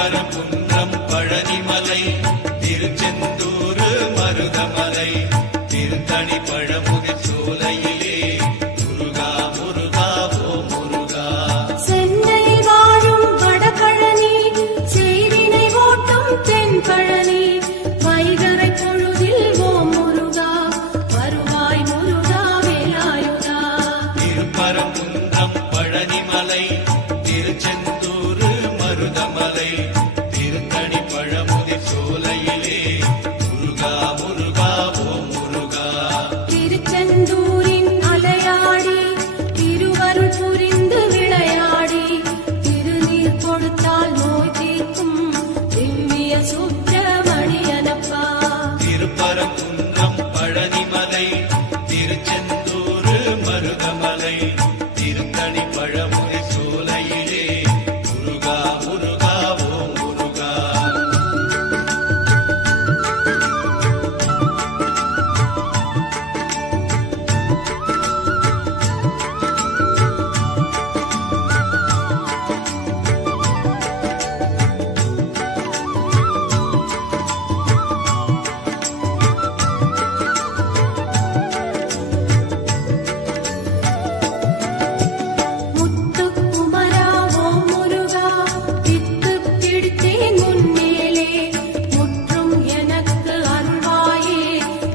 திருப்பரங்குன்றம் பழனிமலை திருச்செந்தூர் மருதமலை திருத்தணி பழமுதி சோலையிலே முருகா முருகா ஓ முருகா. சென்னையில் வாழும் வடபழனி செய்வினை ஓட்டும் தென்பழனி வைகரை பொழுதில் ஓ முருகா வருவாய் முருகா வேலாயுதா. திருப்பரங்குன்றம் பழனிமலை திருச்செந்தூர் மருதமலை திருத்தணி பழமுதி சோலையிலே முருகா முருகா ஓ முருகா. திருச்செந்தூரின் அலையாடி திருவருள் புரிந்து விளையாடி திருநீர் கொடுத்தால் நோய் தீர்க்கும் திவ்ய சுப்பிரமணியனப்பா. திருப்பரங்குன்றம் பழனிமலை திருச்செந்தூர் மருதமலை திருத்தணி பழமுதி சோலையிலே முருகா முருகா ஓ முருகா. முத்துக்குமரா ஓ முருகா வித்து பிடித்தேன் முன்னேலே முற்றும் எனக்கு அருள்வாயே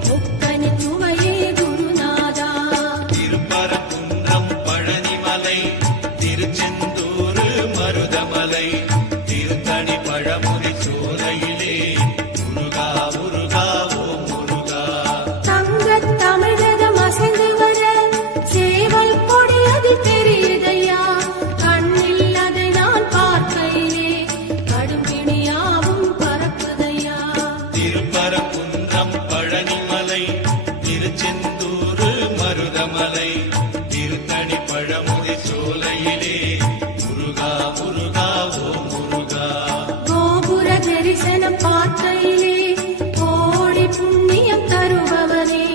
முக்கனி சுவையே குருநாதா. திருப்பரங்குன்றம் பழனிமலை திருச்செந்தூர் மருதமலை திருத்தணி பழமுதி சோலையிலே முருகா முருகா ஓ முருகா. தங்கத் தமிழகம் அசைந்து வர சேவல் கொடி அதில் தெரியுதையா கண்ணில் அதை நான் பார்க்கையிலே கடும்பிணியாவும் பறக்குதையா. திருப்பரங்குன்றம் பழனிமலை திருச்செந்தூர் மருதமலை திருத்தணி பழமுதி சோலையிலே முருகா முருகா ஓ முருகா. கோபுர தரிசனம் பார்க்கையிலே கோடி புண்ணியம் தருபவனே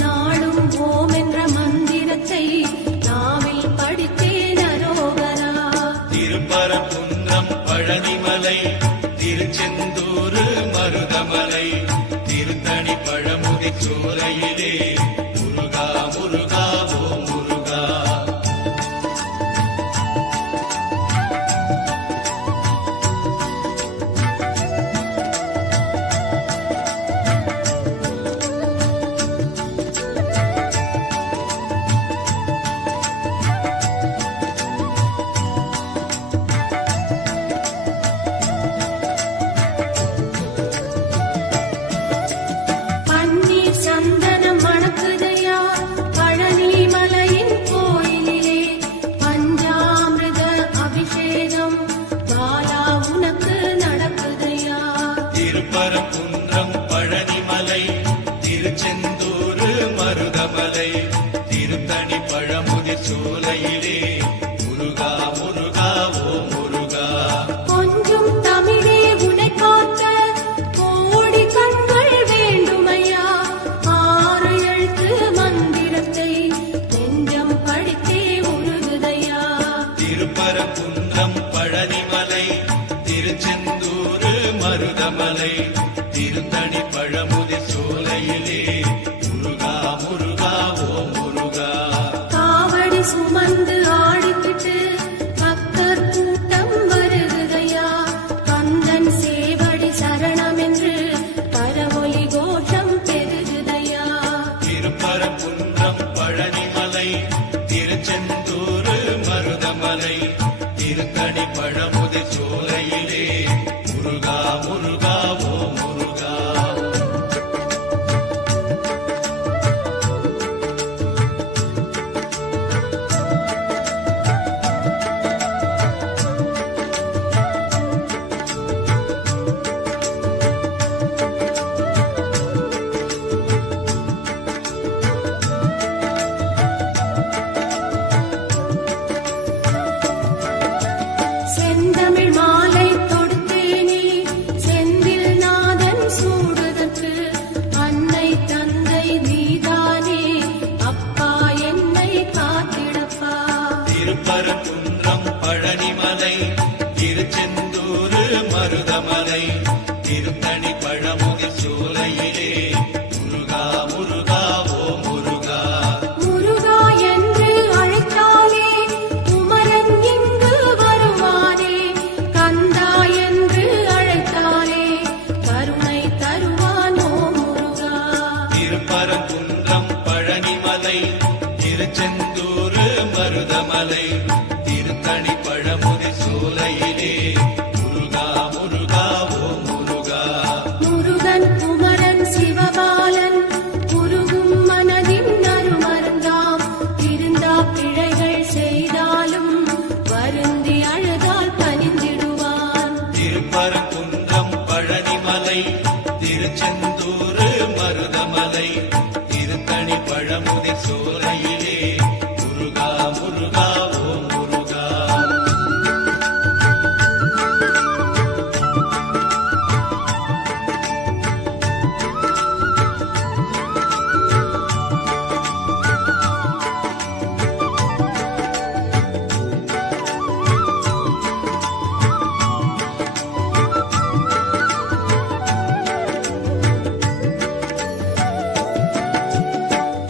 நாளும் ஓம் என்ற மந்திரத்தை நாவில் படித்தேன் அரோகரா. திருப்பரங்குன்றம் பழனிமலை திருச்செந்தூர் மருதமலை திருத்தணி பழமுதி சோலையிலே முருகா முருகா ஓ முருகா. பன்னீர் சந்தனம் மணக்குதையா பழனி மலையின் கோயிலிலே பஞ்சாமிர்த அபிஷேகம் பாலா உனக்கு நடக்குதையா. திருப்பரங்குன்றம் பழனிமலை திருச்செந்தூர் மருதமலை திருத்தணி பழமுதி சோலையிலே முருகா முருகா ஓ முருகா. கொஞ்சம் தமிழே உனை பார்க்க கோடி கண்கள் வேண்டுமையா ஆறு எழுத்து மந்திரத்தை நெஞ்சம் படித்தே உருகுதையா. திருப்பரங்குன்றம் பழனிமலை திருச்செந்தூர் மருதமலை திருத்தணி பழமுதி சோலையிலே முருகா முருகா ஓ முருகா. காவடி சுமந்து ஆடிக்கிட்டு பக்தர் கூட்டம் வருகுதையா கந்தன் சேவடி சரணம் என்று பரவொலி கோஷம் பெருகுதையா. திருப்பரங்குன்றம் பழனிமலை திருச்செந்தூர் மருதமலை திருத்தணி பழமுதி சோலையிலே முருகா முருகா ஓ முருகா. மருதமலை திருத்தணி பழமுதி சோலையிலே முருகா முருகா ஓ முருகா முருகா என்று அழைத்தாலே குமரன் இங்கு வருவானே. கந்தா என்று அழைத்தாலே கருணை தருவான் ஓ முருகா. திருப்பரங்குன்றம் பழனிமலை திருச்செந்தூர் மருதமலை திருத்தணி பழமுதி சோலையிலே முருகா முருகா ஓ முருகா முருகன் குமரன் சிவபாலன் குருகும் மனதின் அருமருந்தாம். திருந்தா பிழைகள் செய்தாலும் வருந்தி அழுதால் பணிந்திடுவான். திருப்பரங்குன்றம் பழனிமலை திருச்செந்தூர் மருதமலை திருத்தணி பழமுதி சோலையிலே முருகா முருகா ஓ முருகா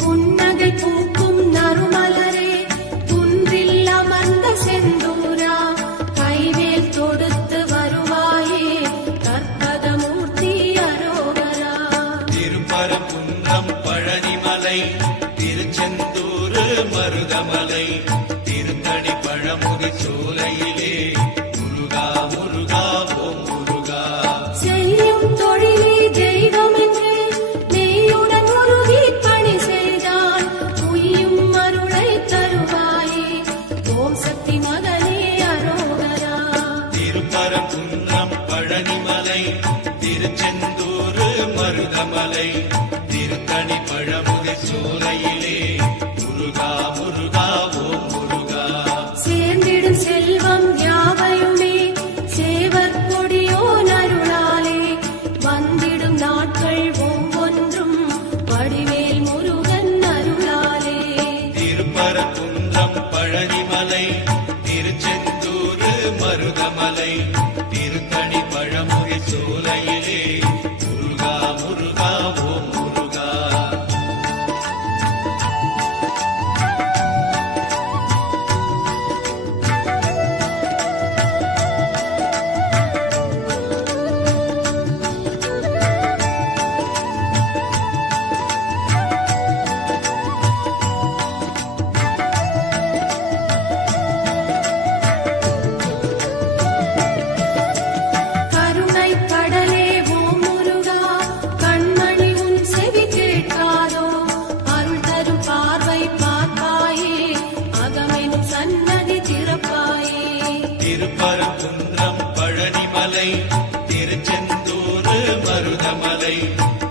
புன்னகை பூக்கும் நறுமலரே குன்றில் அமர்ந்த செந்தூரா. கைவேல் தொடுத்து வருவாயே கற்பகமூர்த்தி அரோகரா. திருப்பரங்குன்றம் பழனிமலை திருச்செந்தூர் மருதமலை திருத்தணி பழமுதி சோலையிலே முருகா முருகா ஓ முருகா செய்யும் தொழிலே தெய்வம் என்று நெய்யுடன் உருகி பணி செய்தால் உய்யும் அருளை தருவாயே. ஓம் சக்தி மகனே அரோகரா. திருப்பரங்குன்றம் பழனிமலை திருச்செந்தூர் மருதமலை திருத்தணி பழமுதி சோலையிலே முருகா முருகா ஓ முருகா சேர்ந்திடும் செல்வம் யாவையுமே சேவர் கொடியோ நருளாலே. வந்திடும் நாட்கள் ஒவ்வொன்றும் வடிவேல் முருகன் அருளாலே. திருப்பரங்குன்றம் பழனிமலை திருச்செந்தூர் மருதமலை திருத்தணி பழமுதி சோலையிலே முருகா முருகா ஓ முருகா கருணை கடலே ஓ முருகா. கண்மணி உன் செவி கேட்காதோ. அருள் தரும் பார்வை பார்ப்பாயே அகமெனும் சன்னதி திறப்பாயே. திருப்பரங்குன்றம் பழனிமலை திருச்செந்தூர் மருதமலை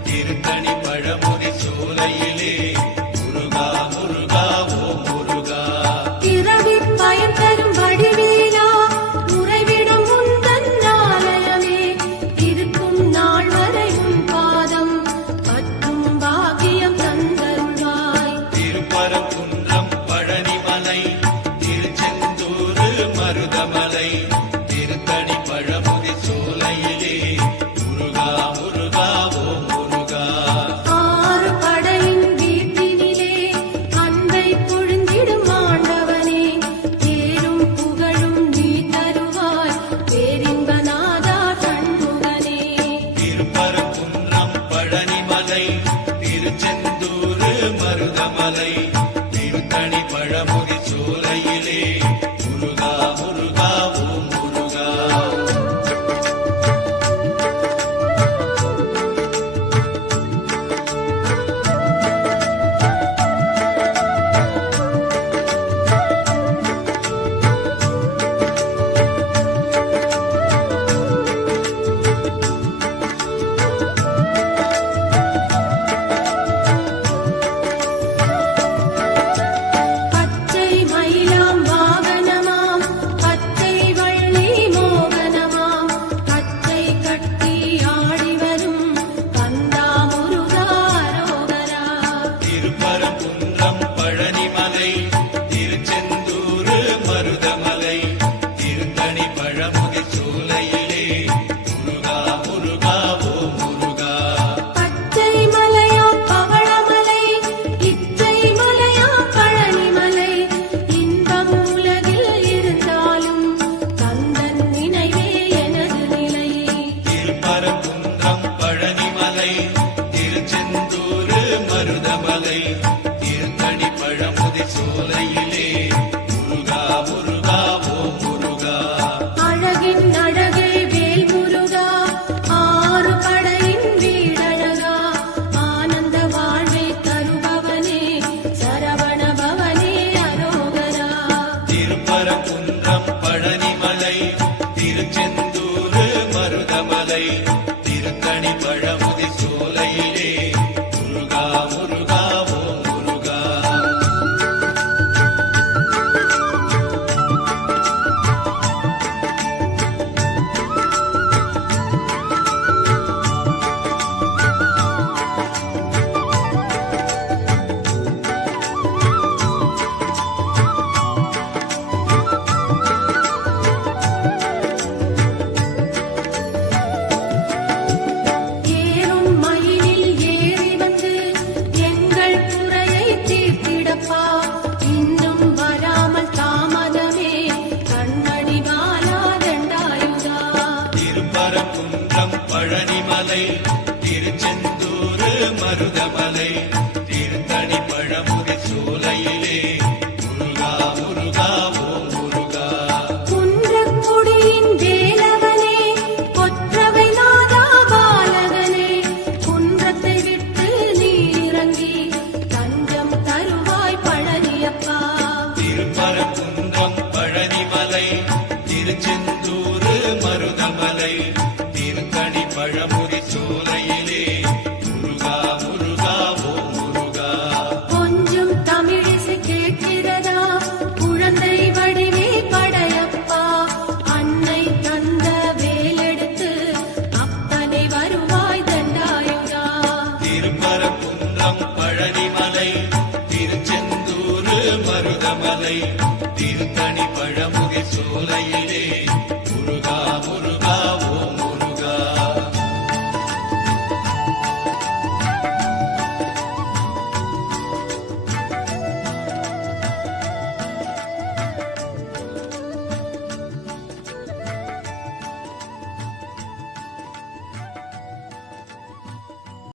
திருத்தணி பழமுதி சோலையிலே முருகா முருகா ஓ முருகா பிறவி பயன் தரும் வடிவேலா. உறைவிடும் உந்தன் ஆலயமே. இருக்கும் நாள் வரை உன் பாதம் பற்றும் பாக்கியம் தந்தருள்வாய். திருப்பரங்குன்றம் பழனிமலை திருச்செந்தூர் மருதமலை திருத்தணி பழமுதி சோலை திருப்பரங்குன்றம் பழனிமலை திருச்செந்தூர் மருதமலை திருத்தணி பழமுதி சோலையிலே முருகா முருகா ஓம் முருகா குன்றக்குடியின் வேலவனே கொற்றவை நாதா பாலகனே குன்றத்தை விட்டு நீ இறங்கி தஞ்சம் தருவாய் பழனியப்பா திருப்பரங்குன்றம் பழனிமலை திருச்செந்தூர் மருதமலை திருத்தணி பழமுதி